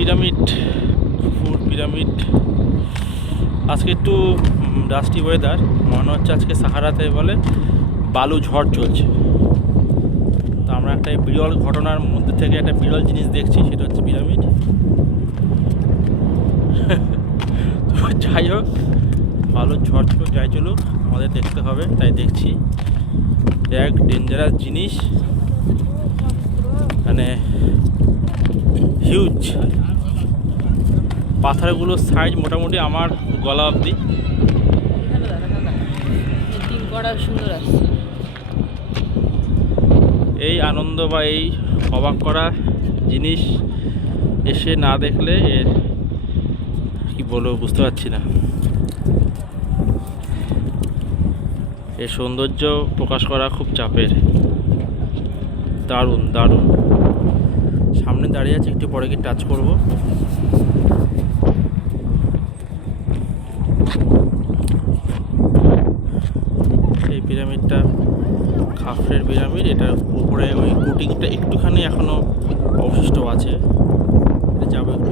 Pyramid, খুফুর pyramid. আজকে একটু dusty weather, মনে হচ্ছে আজকে সাহারাতে বলে বালু ঝড় চলছে। তো আমরা একটা বিরল ঘটনার মধ্যে থেকে একটা বিরল জিনিস দেখছি, সেটা হচ্ছে পিরামিড। তো যাই হোক, বালুর ঝড় চলুক যাই চলুক, আমাদের দেখতে হবে, তাই দেখছি। এক ডেঞ্জারাস জিনিস, মানে হিউজ। পাথরগুলোর সাইজ মোটামুটি আমার গলা অবধি। এই আনন্দ বা এই অবাক করা জিনিস এসে না দেখলে এর কি বলবো বুঝতে পারছি না। এর সৌন্দর্য প্রকাশ করা খুব চাপের। দারুণ দারুণ। সামনে দাঁড়িয়ে আছে, একটু পরে কি টাচ করব। এই পিরামিডটা খাফরের পিরামিড। এটার উপরে ওই কোটিংটা একটুখানি এখনো অবশিষ্ট আছে, যাবো একটু